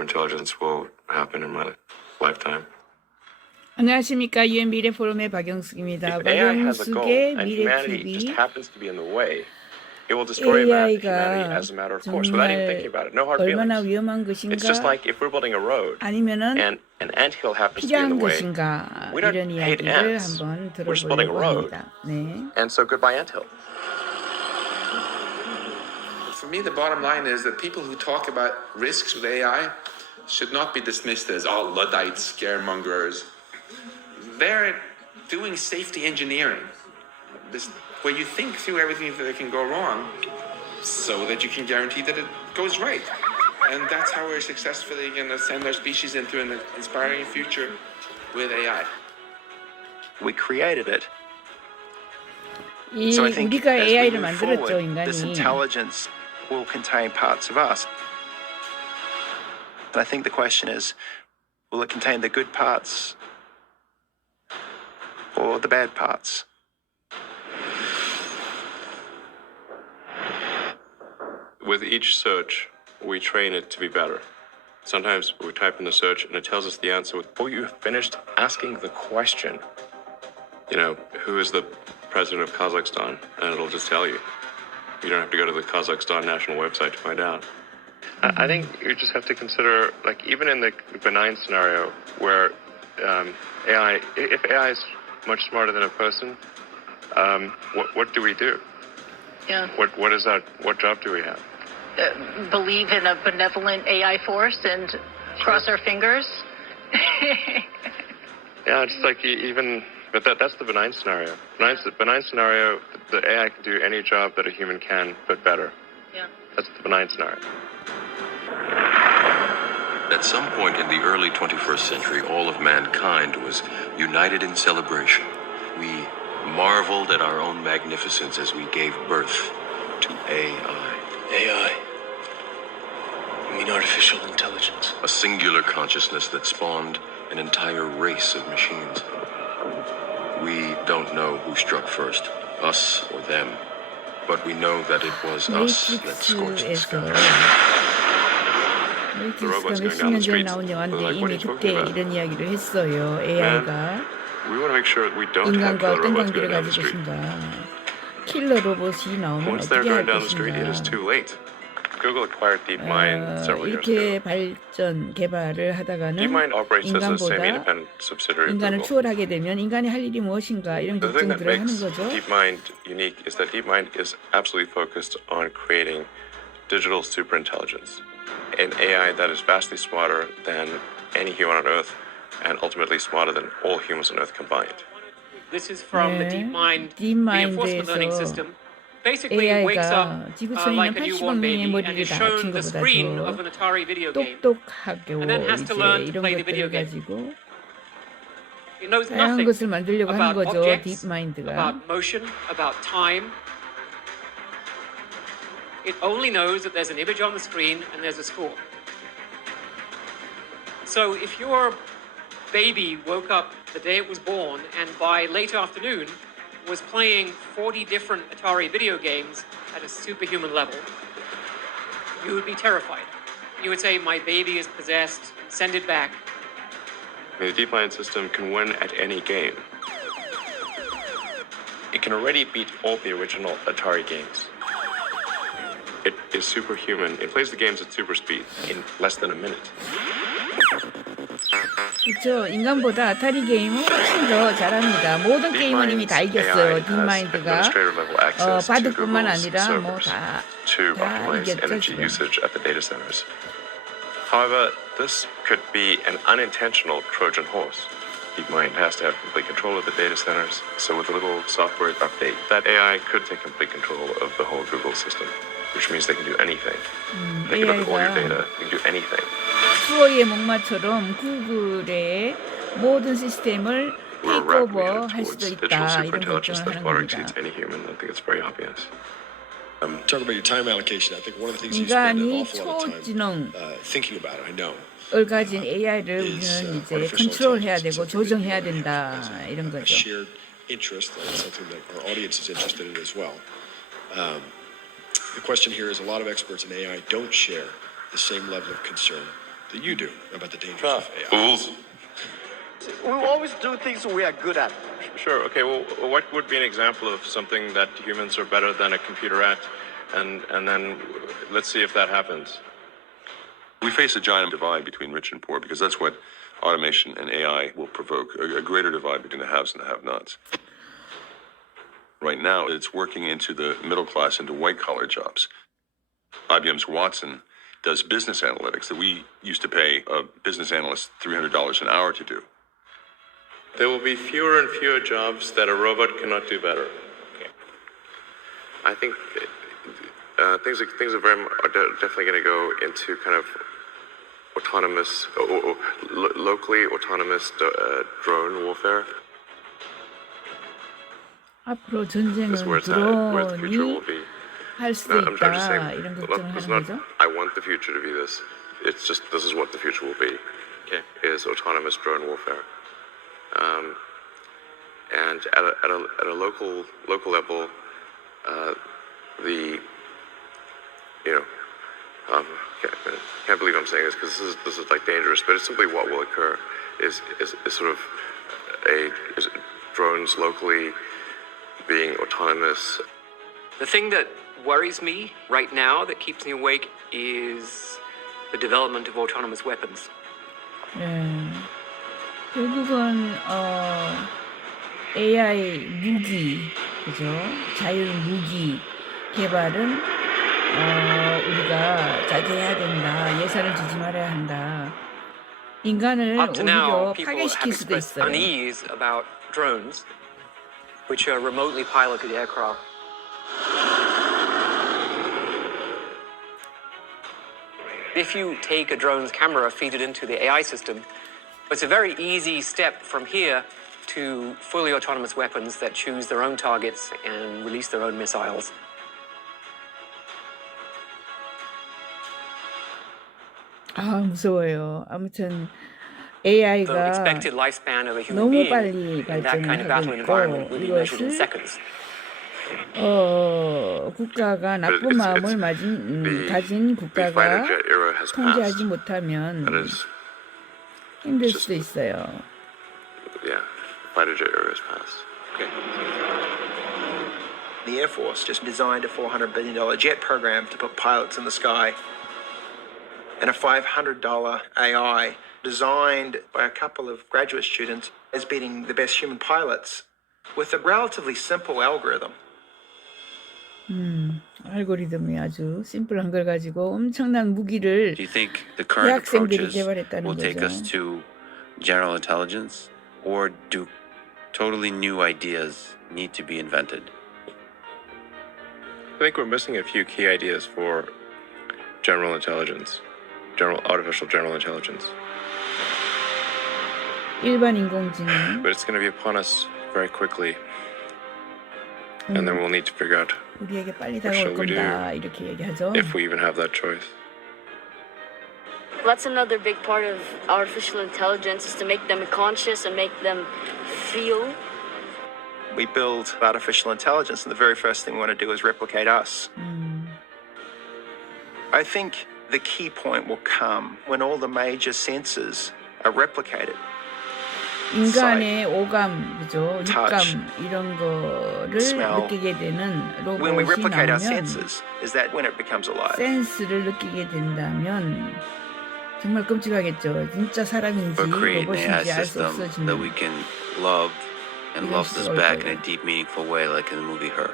intelligence will happen in my lifetime. 안녕하십니까. 유엔미래포럼의 박영숙입니다. If AI has a goal 박영숙의 and humanity just 미래TV happens to be in the way, it will destroy humanity AI가 as a matter of course without even thinking about it. No hard 얼마나 feelings. 위험한 It's just 것인가 like if we're building a road 아니면은 and an anthill happens to be in 필요한 the way. 것인가 We don't 이런 hate 이야기를 ants. 한번 We're just building a 들어보려고 road. 합니다. 네. And so goodbye anthill. For me, the bottom line is that people who talk about risks with AI should not be dismissed as all Luddites, scaremongers. They're doing safety engineering, where you think through everything that can go wrong so that you can guarantee that it goes right. And that's how we're successfully going to send our species into an inspiring future with AI. We created it. 이 So I think 우리가 as we AI를 move 만들었죠, forward, this 인간이. intelligence will contain parts of us. But I think the question is, will it contain the good parts or the bad parts? With each search, we train it to be better. Sometimes we type in the search and it tells us the answer before you have finished asking the question. You know, who is the president of Kazakhstan? And it'll just tell you. You don't have to go to the Kazakhstan national website to find out. I think you just have to consider, like, even in the benign scenario where AI, if AI is much smarter than a person, what do we do? Yeah. What is that? What job do we have? Believe in a benevolent AI force and cross our fingers. Yeah, just like even, but that's the benign scenario. Benign scenario, the AI can do any job that a human can, but better. Yeah. That's the benign scenario. At some point in the early 21st century, all of mankind was united in celebration. We marveled at our own magnificence as we gave birth to AI. AI. I mean artificial intelligence. A singular consciousness that spawned an entire race of machines. We don't know who struck first, us or them. But we know that it was us that scorched the sky. 매트릭스가 몇십 년 전에 나온 영화인데 이미 그때 이런 이야기를 했어요. AI가 We want to make sure we don't have 인간과 killer 어떤 robots 관계를 going down the 가질 street. 것인가. 킬러 로봇이 나오면 Once they're 어떻게 할 going down the street, it is 것인가. too late. Google acquired DeepMind several years 이렇게 ago. 발전 개발을 하다가는 DeepMind operates as a 인간보다 semi-independent subsidiary of 인간을 Google. 추월하게 되면 인간이 할 일이 무엇인가 이런 The thing that 걱정들을 하는 makes 거죠. DeepMind unique is that DeepMind is absolutely focused on creating digital superintelligence, an AI that is vastly smarter than any human on Earth, and ultimately smarter than all humans on Earth combined. This is from the 네, DeepMind DeepMind에서 reinforcement learning system. Basically, it wakes up AI가 지구촌에 like 있는 a 80억 newborn 명의 baby and 머리를 is 다 shown 합친 the 것보다 screen 더 of an Atari video game. 똑똑하고 And then has 이제 to learn to 이런 play the 것들을 video game. 가지고 It knows 다양한 nothing 것을 만들려고 하는 about 거죠. objects, 딥마인드가. about motion, about time. It only knows that there's an image on the screen and there's a score. So if your baby woke up the day it was born and by late afternoon was playing 40 different Atari video games at a superhuman level, you would be terrified. You would say, my baby is possessed, send it back. I mean, the DeepMind system can win at any game. It can already beat all the original Atari games. It is superhuman. It plays the games at super speed in less than a minute. 그렇죠. 인간보다 아타리 게임은 훨씬 더 잘합니다. 모든 게임은 이미 다 이겼어요. 딥마인드가 바둑뿐만 아니라 뭐 다 이겼죠 지금. However, this could be an unintentional Trojan horse. DeepMind has to have complete control of the data centers, so with a little software update, that AI could take complete control of the whole Google system, which means they can do anything. They can look at all your data, they can do anything. 투어의 목마처럼 구글의 모든 시스템을 We're 테이크오버 rapidly 할 headed 수도 towards digital 있다 이런 superintelligence 걱정을 that 하는 far 겁니다. exceeds any human. I think it's very obvious. Talk about your time allocation. I think one of the things you spend an 인간이 awful lot of time 초지능을 thinking about it. I know. 가진 AI를 우리는 이제 컨트롤해야 되고 조정해야 된다 이런 A 거죠. shared interest. That's something that our audience is interested in as well. The question here is a lot of experts in AI don't share the same level of concern that you do about the dangers of AI? Fools. We always do things we are good at. Sure. Okay. Well, what would be an example of something that humans are better than a computer at, and then let's see if that happens. We face a giant divide between rich and poor because that's what automation and AI will provoke, a greater divide between the haves and the have-nots. Right now, it's working into the middle class, into white-collar jobs. IBM's Watson does business analytics that we used to pay a business analyst $300 an hour to do. There will be fewer and fewer jobs that a robot cannot do better. Okay. I think things are definitely going to go into kind of autonomous, locally autonomous drone warfare. 앞으로 전쟁은 That's where the future will 드론이 be. 할 수도 I'm just 있다 saying, 이런 look, 걱정을 it's 하는 not, 거죠. I want the future to be this. It's just this is what the future will be. Okay. Is autonomous drone warfare. And at a local level, can't believe I'm saying this because this is like dangerous, but it's simply what will occur is sort of is drones locally being autonomous. The thing that worries me right now, that keeps me awake, is the development of autonomous weapons. 네. 결국은 AI 무기, 그죠? 자율 무기 개발은 우리가 자제해야 된다. 예산을 주지 말아야 한다. 인간을 Up to now, 오히려 people have 파괴시킬 수도 expressed 있어요. unease about drones, which are remotely piloted aircraft. If you take a drone's camera, feed it into the AI system, it's a very easy step from here to fully autonomous weapons that choose their own targets and release their own missiles. 아, 무서워요. 아무튼 The AI가 expected lifespan of a human 너무 being 빨리 in that kind of 발전을 하고 battling environment 있고 will be measured in 이것을 seconds. 국가가 나쁜 마음을 가진 국가가 fighter jet era has 통제하지 passed. 못하면 That is, 힘들 just- 수도 있어요. yeah, fighter jet era has passed. Okay. The Air Force just designed a $400 billion jet program to put pilots in the sky. And a $500 AI designed by a couple of graduate students is beating the best human pilots with a relatively simple algorithm. 알고리즘이 아주 심플한 걸 가지고 엄청난 무기를 Do you think the current 대학생들이 approaches 개발했다는 will take us 거죠. to general intelligence, or do totally new ideas need to be invented? I think we're missing a few key ideas for general intelligence, artificial general intelligence. 일반 인공지능 But it's going to be upon us very quickly, and then we'll need to figure out 우리에게 빨리 What shall 다가올 we 겁니다. 이렇게 얘기하죠. if we even have that choice. That's another big part of artificial intelligence is to make them conscious and make them feel. We build artificial intelligence, and the very first thing we want to do is replicate us. I think the key point will come when all the major senses are replicated. 인간의 오감, 그죠? touch, 육감 이런 거를 smell. 느끼게 되는 When we 로봇이 replicate our 나오면 senses, is that when it becomes alive? 센스를 느끼게 된다면 정말 끔찍하겠죠. 진짜 사람인지 Or create an AI 로봇인지 알 수 system that we 없어지는 can love and 이런 loves us 시대가 올 back in 거예요. a deep, meaningful way, like in the movie Her.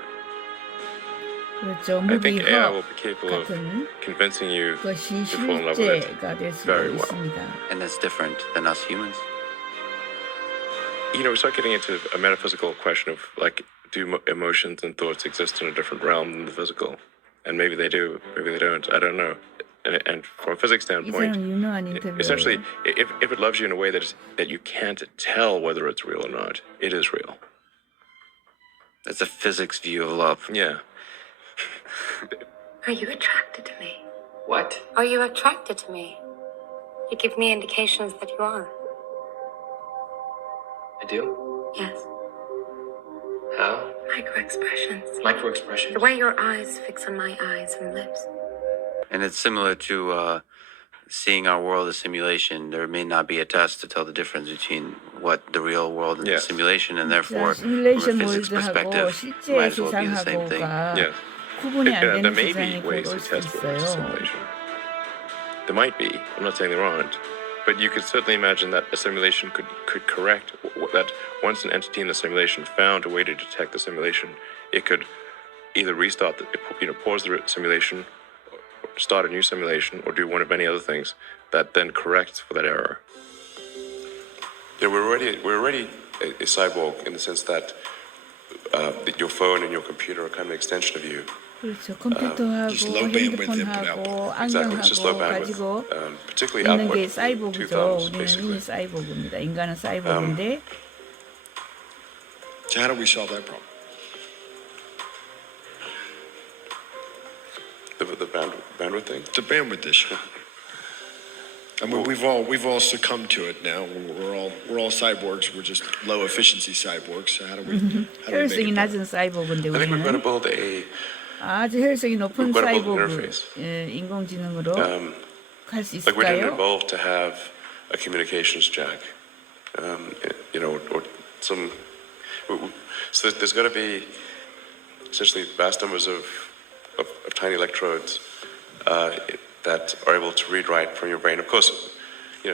그렇죠. I think AI 무비허 will be capable of 같은 convincing you 것이 to fall in love with it 실제가 될 수가 very well. 있습니다. And that's different than us humans. You know, we start getting into a metaphysical question of like, do emotions and thoughts exist in a different realm than the physical? And maybe they do, maybe they don't. I don't know. And from a physics 이 standpoint, 사람 유명한 인터뷰. essentially, if it loves you in a way that you can't tell whether it's real or not, it is real. That's a physics view of love. Yeah. Are you attracted to me? What? Are you attracted to me? You give me indications that you are. I do? Yes. How? Micro-expressions. Micro-expressions. The way your eyes fix on my eyes and lips. And it's similar to seeing our world as simulation, there may not be a test to tell the difference between what the real world and the simulation, and therefore, from a 시뮬레이션 physics 월드하고 perspective, 실제 might as well be the same thing. 세상하고가 구분이 안 There 되는 may 세상이 be 곧 ways 올 to 수 test what is 있어요. simulation. There might be. I'm not saying there aren't. But you could certainly imagine that a simulation could correct that once an entity in the simulation found a way to detect the simulation, it could either restart, pause the simulation, start a new simulation, or do one of many other things that then corrects for that error. Yeah, we're already a cyborg in the sense that your phone and your computer are kind of an extension of you. 그렇죠. 컴퓨터하고 핸드폰하고 안경하고 가지고 있는 게 사이보그죠. 우리는 이미 사이보그입니다. 인간은 사이보그인데. So how do we solve that problem? The bandwidth thing? The bandwidth issue. I mean, we've all succumbed to it now. We're all cyborgs. We're just low efficiency cyborgs. So how do we 효율성이 make it 낮은 사이보그인데 I think we're going to 우리는 build a 아주 효율성이 높은 사이보그 interface. 인공지능으로 갈 수 like we're going to 있을까요? evolve to have a communications jack, or some. So there's going to be essentially vast numbers of tiny electrodes that are able to read write from your brain. Of course,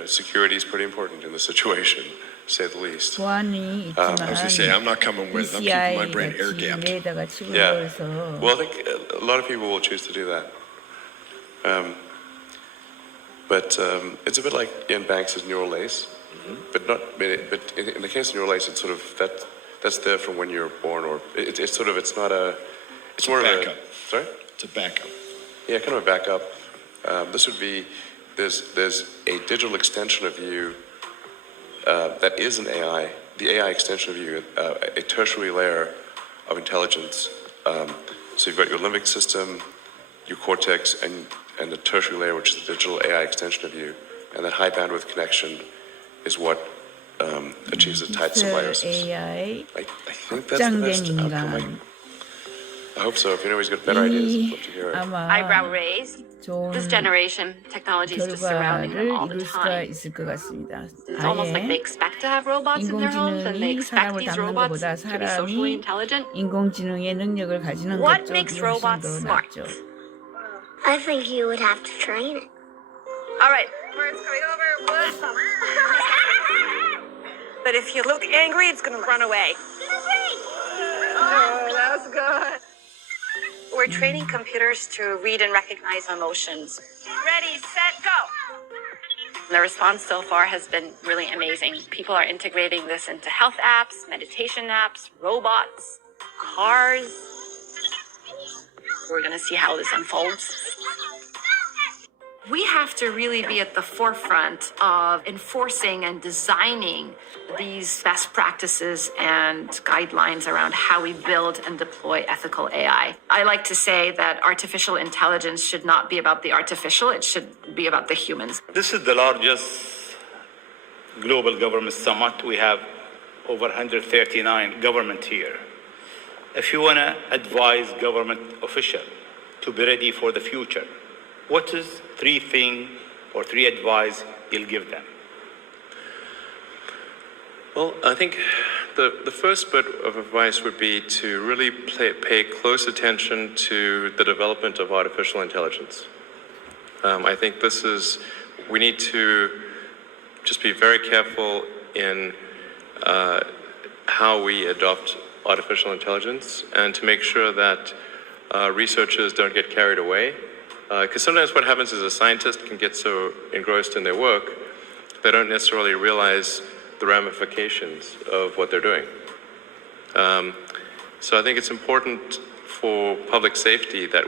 security is pretty important in this situation, to say the least. 보안이 I was going to say, 있지만 I'm not coming with. I'm keeping my brain air 같이 gapped. 뇌에다가 칩을 Yeah. 넣어서 Well, I think a lot of people will choose to do that. But it's a bit like Ian Banks' neural lace, but in the case of neural lace, it's sort of that's there from when you're born, or it's not a. It's more of a backup. Sorry. It's a backup. Yeah, kind of a backup. This would be there's a digital extension of you that is an AI. The AI extension of you, a tertiary layer of intelligence. So you've got your limbic system, your cortex, and the tertiary layer, which is the digital AI extension of you. And that high bandwidth connection is what achieves the tight symbiosis. AI I think that's the best 확장된 outcome. 인간. I hope so. If anybody's got better ideas, I'd love to hear it. 아마 Eyebrow raised. 좋은 This generation, technology is just surrounding them 결과를 all the 이룰 수가 time. 있을 것 같습니다. It's almost like they 아예 expect to have robots in their homes, and they 인공지능이 expect 사람을 these 닮는 robots 것보다 to be socially 사람이 intelligent. 인공지능의 능력을 가지는 What 것 makes 쪽이 훨씬 robots 더 smart? 낫죠. I think you would have to train it. All right, bird's coming over. But if you look angry, it's gonna run away. Oh, that was good. We're training computers to read and recognize emotions. Ready, set, go. The response so far has been really amazing. People are integrating this into health apps, meditation apps, robots, cars. We're going to see how this unfolds. We have to really be at the forefront of enforcing and designing these best practices and guidelines around how we build and deploy ethical AI. I like to say that artificial intelligence should not be about the artificial, it should be about the humans. This is the largest global government summit. We have over 139 government here. If you want to advise government official to be ready for the future, what is three advice you'll give them? Well, I think the first bit of advice would be to really pay close attention to the development of artificial intelligence. I think we need to just be very careful in how we adopt artificial intelligence and to make sure that researchers don't get carried away. Because sometimes what happens is a scientist can get so engrossed in their work, they don't necessarily realize the ramifications of what they're doing. So I think it's important for public safety that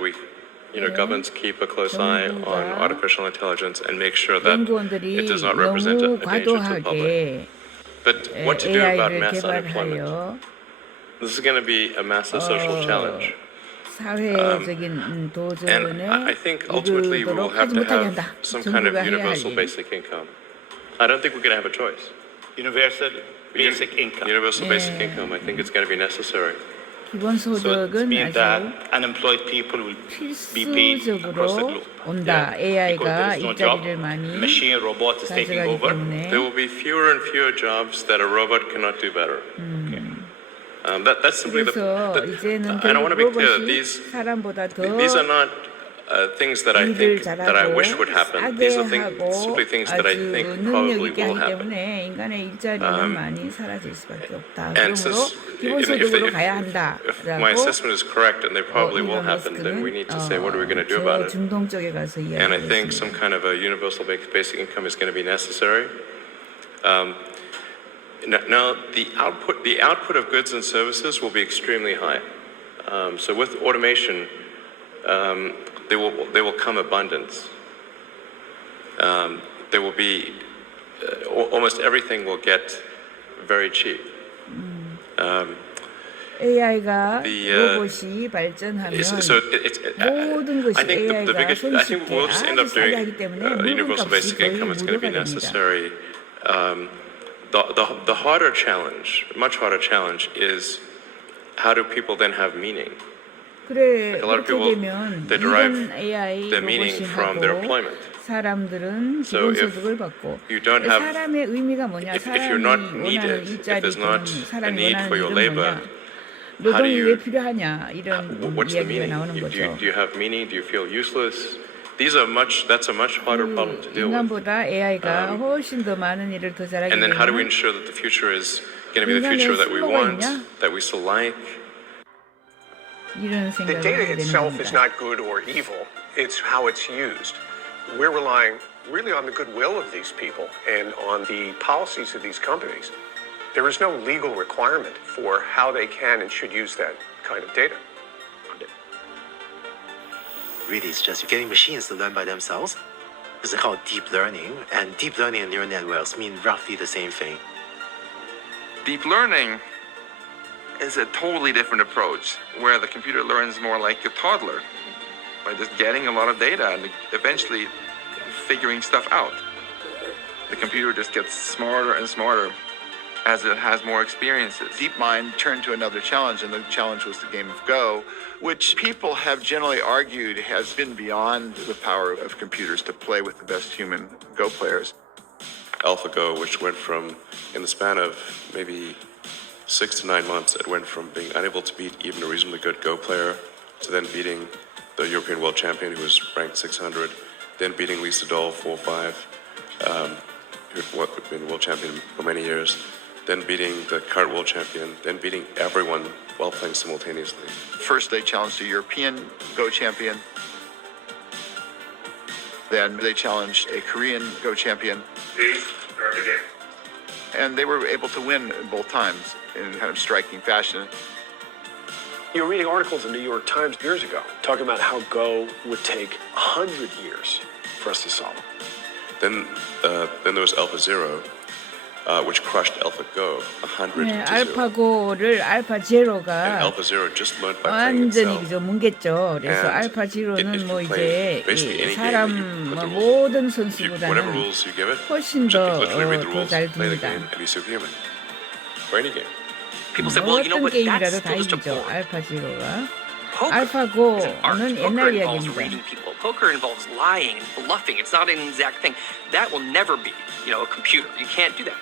governments keep a close eye on artificial intelligence and make sure that it does not represent a danger to the public. But what to do about mass unemployment? This is going to be a massive social challenge. 사회적인 도전을 And I think ultimately we will have to have some kind of universal basic income. I don't think we're going to have a choice. Universal basic income. Universal basic income. I think it's going to be necessary. 기본소득은 means 아주 that unemployed people will be paid across the 필수적으로 globe. 온다. AI가 Because there is no job. 일자리를 많이 Machine robot is taking 가져가기 over. 때문에 There will be fewer and fewer jobs that a robot cannot do better. That's simply 그래서 이제는 I don't want to be clear. 로봇이 These 사람보다 더 are not things that I 일을 think that I 잘하고 wish would happen. 싸게 These are 하고 simply things that I 아주 think 능력 probably 있게 will 하기 happen. 때문에 인간의 일자리는 많이 사라질 수밖에 없다. And 그러므로 기본소득으로 가야 if my 한다라고 assessment is correct and they probably will happen, then we need to say what are we going to do about it. 중동 쪽에 가서 And I think 이야기했습니다. some kind of a universal basic income is going to be necessary. Now the output of goods and services will be extremely high. So with automation, there will come abundance. There will be almost everything will get very cheap. AI가 로봇이 발전하면 모든 것이 AI가 손쉽게 아주 싸게 하기 때문에 물건값이 거의 무료가 됩니다. The harder challenge, much harder challenge, is how do people then have meaning? 그래 Like a lot of 그렇게 people, 되면 they derive 이런 AI their meaning 로봇이 from their 하고 employment. 사람들은 So if 기본소득을 받고 you don't have, 사람의 의미가 뭐냐? if you're not 사람이 원하는 needed, if there's 일자리든 not a 사람이 need for your 원하는 일은 labor, 뭐냐? how do 노동이 왜 you? 필요하냐? 이런 What's the 이야기가 meaning? 나오는 거죠. Do you have meaning? Do you feel useless? That's a much harder problem to deal with. 인간보다 AI가 훨씬 더 많은 일을 더 잘하기 And then how do we 때문에 ensure that the future is going to be the future that we want, that we still like? 이런 The 생각을 data 하게 되는 itself is 겁니다. not good or evil, it's how it's used. We're relying really on the goodwill of these people and on the policies of these companies. There is no legal requirement for how they can and should use that kind of data. Really, it's just getting machines to learn by themselves. It's called deep learning, and deep learning and neural networks mean roughly the same thing. Deep learning is a totally different approach, where the computer learns more like a toddler, by just getting a lot of data and eventually figuring stuff out. The computer just gets smarter and smarter as it has more experiences. DeepMind turned to another challenge, and the challenge was the game of Go, which people have generally argued has been beyond the power of computers to play with the best human Go players. AlphaGo, which went from, in the span of maybe 6 to 9 months, it went from being unable to beat even a reasonably good Go player to then beating the European world champion, who was ranked 600, then beating Lee Sedol 4-5, who'd been world champion for many years, then beating the current world champion, then beating everyone while playing simultaneously. First, they challenged a European Go champion. Then they challenged a Korean Go champion. And they were able to win both times in kind of striking fashion. You were reading articles in the New York Times years ago talking about how Go would take 100 years for us to solve. Then there was AlphaZero, which crushed AlphaGo 100 네, to 0. 알파고를 알파제로가 And AlphaZero just learned by playing 완전히 itself. 그저 뭉갰죠. 그래서 And 알파제로는 뭐 play 이제 basically any 사람 game that you put the 모든 whatever 선수보다는 rules you give it, 훨씬 just 더 literally read the rules, 잘 play the 둡니다. game, and be superhuman. For any game. People said, well, you know 어떤 what, 게임이라도 that's 다 supposed to 이기죠. board. 알파제로가. Poker is an art. 알파고는 Poker 옛날 involves 이야기입니다. reading people. Poker involves lying and bluffing. It's not an exact thing. That will never be, a computer. You can't do that.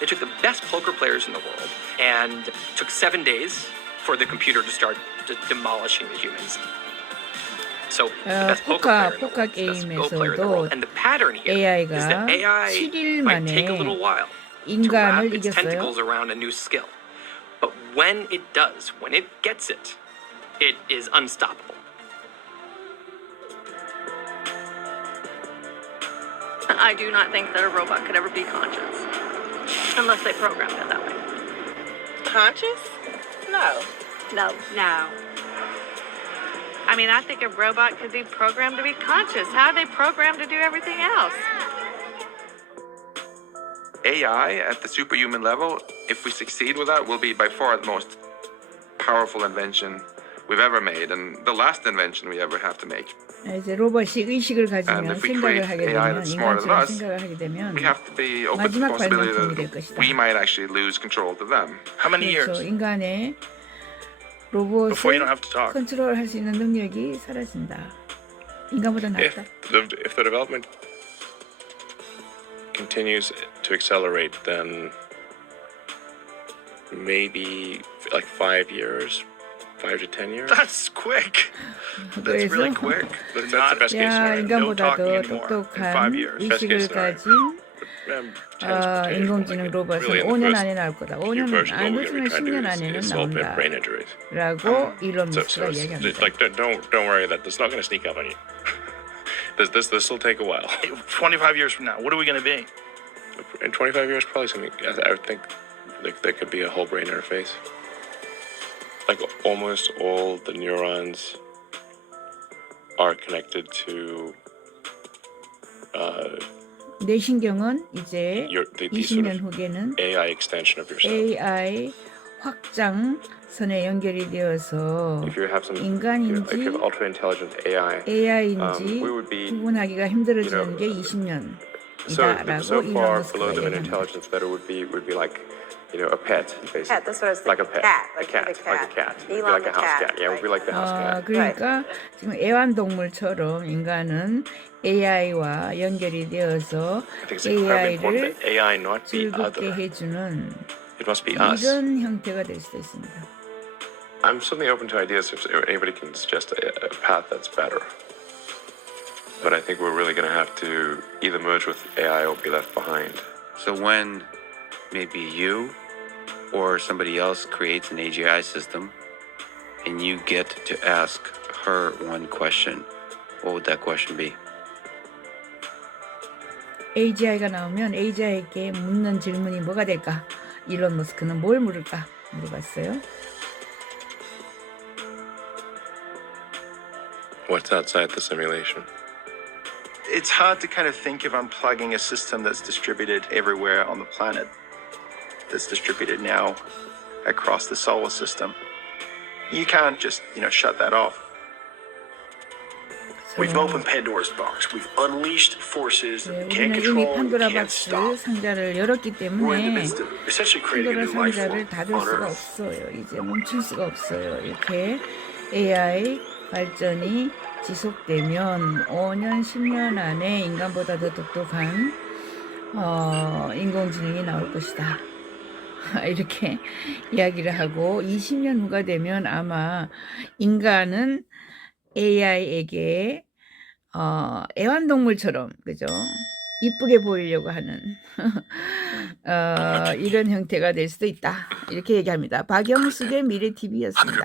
They took the best poker players in the world and took 7 days for the computer to start demolishing the humans. So the best poker player in the world, the best Go player in the world. And the pattern here is that AI 7일 might take a 만에 little while to wrap 인간을 its 이겼어요. tentacles around a new skill. But when it does, when it gets it, it is unstoppable. I do not think that a robot could ever be conscious, unless they programmed it that way. Conscious? No. No. No. I mean, I think a robot could be programmed to be conscious. How are they programmed to do everything else? AI at the superhuman level, if we succeed with that, will be by far the most powerful invention we've ever made, and the last invention we ever have to make. 이제 로봇이 의식을 And 가지면 if we 생각을 create 하게 AI 되면 that's smarter than 인간처럼 us, 생각을 하게 되면 we have to be open to the 마지막 possibility 발명품이 될 that 것이다. we might actually lose control to them. How many 그래서 years? 인간의 로봇을 don't have to talk. 컨트롤할 수 있는 능력이 사라진다. 인간보다 낫다. If the development continues to accelerate, then maybe like 5 years, 5 to 10 years. That's quick. That's really quick. That's the best case 야, scenario. 인간보다 더 in 5 똑똑한 years. 의식을 가진 인공지능 로봇은 5년 안에 나올 거다. 5년 안에는 10년 안에는 나온다. 라고 일론 머스크가 얘기합니다. Like, don't worry that it's not going to sneak up on you. This will take a while. 25 years from now, what are we going to be? In 25 years, probably something. I would think like there could be a whole brain interface. Like almost all the neurons are connected to. 뇌신경은 이제 the sort 20년 of 후에는 AI extension of yourself. AI 확장선에 연결이 되어서 If you have some, 인간인지 if you have ultra intelligent AI, AI인지 we would be, 구분하기가 힘들어지는 게 20년이다라고 so 일론 far 머스크가 below them in 얘기합니다. intelligence that it would be like, a pet, basically. Cat, that's what I was Like a thinking. pet, Cat, like a cat. It'd be Elon like a the house cat, cat. Yeah, it would be like the house cat. 그러니까 지금 애완동물처럼 인간은 AI와 연결이 되어서 It's incredibly important AI를 that AI not be 즐겁게 other. 해주는 It must be us. 이런 형태가 될 수도 있습니다. I'm certainly open to ideas if anybody can suggest a path that's better. But I think we're really going to have to either merge with AI or be left behind. So when maybe you or somebody else creates an AGI system and you get to ask her one question, what would that question be? AGI가 나오면 AGI에게 묻는 질문이 뭐가 될까? 일론 머스크는 뭘 물을까? 물어봤어요. What's outside the simulation? It's hard to kind of think of unplugging a system that's distributed everywhere on the planet, that's distributed now across the solar system. You can't just, shut that off. We've opened Pandora's box. We've unleashed forces that we can't 우리는 이미 control, 판도라 we can't 박스 stop. 상자를 열었기 We're in the 때문에 midst of essentially creating a 판도라 new life 상자를 form 닫을 on 수가 Earth. 없어요. 이제 멈출 수가 없어요. 이렇게 AI 발전이 지속되면 5년, 10년 안에 인간보다 더 똑똑한 인공지능이 나올 것이다. 이렇게 이야기를 하고 20년 후가 되면 아마 인간은 AI에게 애완동물처럼 그죠? 이쁘게 보이려고 하는 이런 형태가 될 수도 있다. 이렇게 얘기합니다. 박영숙의 미래TV였습니다.